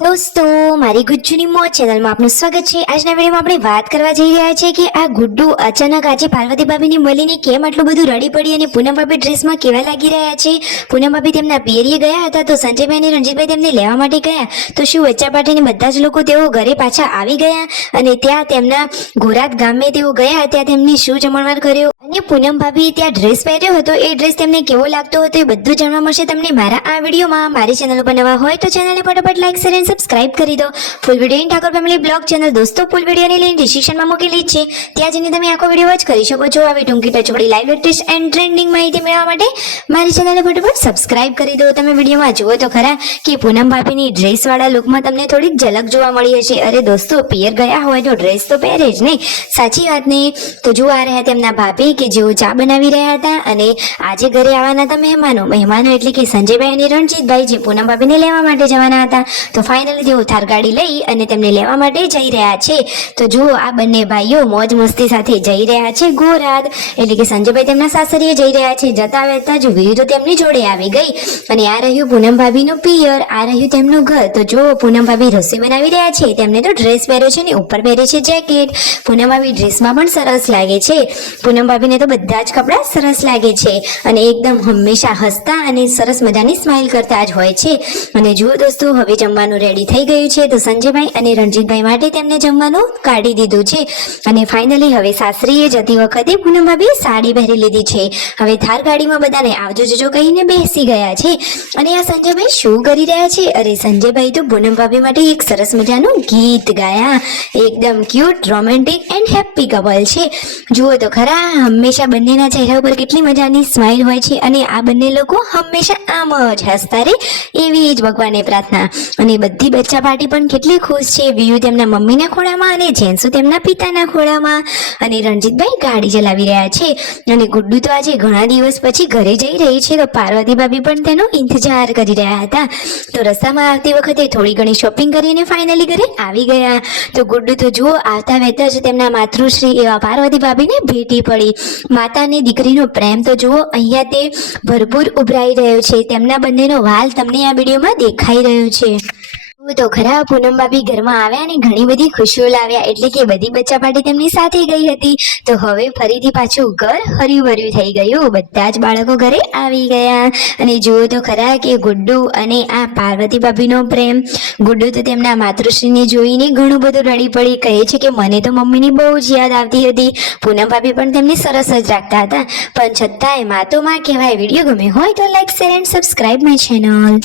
દોસ્તો, મારી ગુજ્જુની મોજ ચેનલમાં આપનું સ્વાગત છે। આજના વિડીયોમાં આપણે વાત કરવા જઈ રહ્યા છીએ કે આ ગુડ્ડુ અચાનક આજે પાર્વતી ભાભીને મળીને કેમ આટલું બધું રડી પડી અને પૂનમ ભાભી ડ્રેસમાં કેવા લાગી રહ્યા છે। પૂનમ ભાભી તેમના પિયરીએ ગયા હતા તો સંજયભાઈ અને રણજીતભાઈ તેમને લેવા માટે ગયા તો શું વચ્ચા પાટીને બધા જ લોકો તેઓ ઘરે પાછા આવી ગયા અને ત્યાં તેમના ગોરાત ગામે તેઓ ગયા ત્યાં તેમની શું જમણવાર કર્યો અને પૂનમ ભાભી ત્યાં ડ્રેસ પહેર્યો હતો એ ડ્રેસ તેમને કેવો લાગતો હતો એ બધું જાણવા મળશે તમને મારા આ વિડીયોમાં। મારી ચેનલ ઉપર નવા હોય તો ચેનલને ફટાફટ લાઈક શેર અને સબસ્ક્રાઇબ કરી દો। Full video in Thakor family blog channel દોસ્તો ફૂલ વિડીયોની લિંક ડિસ્ક્રિપ્શનમાં મૂકેલી છે, ત્યાં જઈને તમે આખો વિડીયો વોચ કરી શકો છો। આવી ટૂંકી ટચોડી લાઈવ લેટેસ્ટ એન્ડ ટ્રેન્ડિંગ માહિતી મેળવવા માટે મારી ચેનલને ફટાફટ સબસ્ક્રાઇબ કરી દો। તમે વિડીયોમાં જુઓ તો ખરા કે પૂનમ ભાભીની ડ્રેસ વાળા લુકમાં તમને થોડીક ઝલક જોવા મળી હશે। અરે દોસ્તો, પિયર ગયા હોય તો ડ્રેસ તો પહેરે જ નહીં, સાચી વાત નહીં। તો જો આ રહ્યા તેમના ભાભી કે જેઓ ચા બનાવી રહ્યા હતા અને આજે ઘરે આવવાના હતા મહેમાનો એટલે કે સંજયભાઈ અને રણજીતભાઈ જે પૂનમ ભાભીને લેવા માટે જવાના હતા। તો ફાઇનલી તેઓ થાર ગાડી લઈ અને તેમને લેવા માટે જઈ રહ્યા છે। તો જુઓ આ બંને ભાઈઓ મોજ મસ્તી સાથે જઈ રહ્યા છે ગોરાત, એટલે કે સંજયભાઈ તેમના સાસરીએ જઈ રહ્યા છે। જતા વહેતા જ વીર તો તેમની જોડે આવી ગઈ અને આ રહ્યું પૂનમ ભાભીનું પિયર, આ રહ્યું તેમનું ઘર। તો જો પૂનમ ભાભી રસોઈ બનાવી રહ્યા છે, તેમને તો ડ્રેસ પહેર્યો છે ને ઉપર પહેરે છે જેકેટ। પૂનમ ભાભી ડ્રેસમાં પણ સરસ લાગે છે, પૂનમ ભાભીને તો બધા જ કપડાં સરસ લાગે છે અને એકદમ હંમેશા હસતા અને સરસ મજાની સ્માઇલ કરતા જ હોય છે। અને જુઓ દોસ્તો, હવે જમવાનું રેડી થઈ ગયું છે તો સંજયભાઈ અને રણજીતભાઈ માટે તેમને જમવાનું કાઢી દીધું છે અને ફાઇનલી હવે સાસરીએ જતી વખતે પૂનમ ભાભી સાડી પહેરી લીધી છે। હવે થાર ગાડીમાં બધાને આવજો જજો કહીને બેસી ગયા છે અને આ સંજયભાઈ શું કરી રહ્યા છે? અરે સંજયભાઈ તો પૂનમ ભાભી માટે એક સરસ મજાનું ગીત ગાયા, એકદમ cute romantic and happy couple છે। જુઓ તો ખરા, હંમેશા બંનેના ચહેરા ઉપર કેટલી મજાની સ્માઇલ હોય છે અને આ બંને લોકો હંમેશા આમ જ હસતા રહે એવી જ ભગવાનને પ્રાર્થના। અને બધી બચ્ચા પાર્ટી પણ કેટલી ખુશ છે, વિયુ તેમના મમ્મીના ખોળામાં અને જેન્સુ તેમના પિતાના ખોળામાં અને રણજીતભાઈ ગાડી ચલાવી રહ્યા છે અને ગુડ્ડુ તો આજે ઘણા દિવસ પછી ઘરે જઈ રહી છે તો પાર્વતી ભાભી પણ તેનો ઇંતજાર કરી રહ્યા હતા। તો રસ્તામાં આવતી વખતે થોડી ઘણી શોપિંગ કરીને ફાઇનલી ઘરે આવી ગયા। તો ગુડ્ડુ તો જુઓ આવતા વહેતા જ તેમના માતૃશ્રી એવા પાર્વતી ભાભીને ભેટી પડી। માતા અને દીકરીનો પ્રેમ તો જુઓ અહીંયા તે ભરપૂર ઉભરાઈ રહ્યો છે, તેમના બંનેનો વાલ તમને આ વિડીયોમાં દેખાઈ રહ્યો છે। તો ખરા પૂનમ ભાભી ઘરમાં આવ્યા અને ઘણી બધી ખુશીઓ લાવ્યા, એટલે કે બધી બચ્ચા પાર્ટી તેમની સાથે ગઈ હતી। તો હવે ફરીથી પાછું ઘર હર્યું ભર્યું થઈ ગયું, બધા જ બાળકો ઘરે આવી ગયા અને જુઓ તો ખરા કે ગુડ્ડુ અને આ પાર્વતી ભાભીનો પ્રેમ। ગુડ્ડુ તો તેમના માતૃશ્રીને જોઈને ઘણું બધું રડી પડી, કહે છે કે મને તો મમ્મીની બહુ જ યાદ આવતી હતી। પૂનમ ભાભી પણ તેમને સરસ જ રાખતા હતા, પણ છતાંય માં તો માં કહેવાય। વિડીયો ગમે હોય તો like share and subscribe my channel.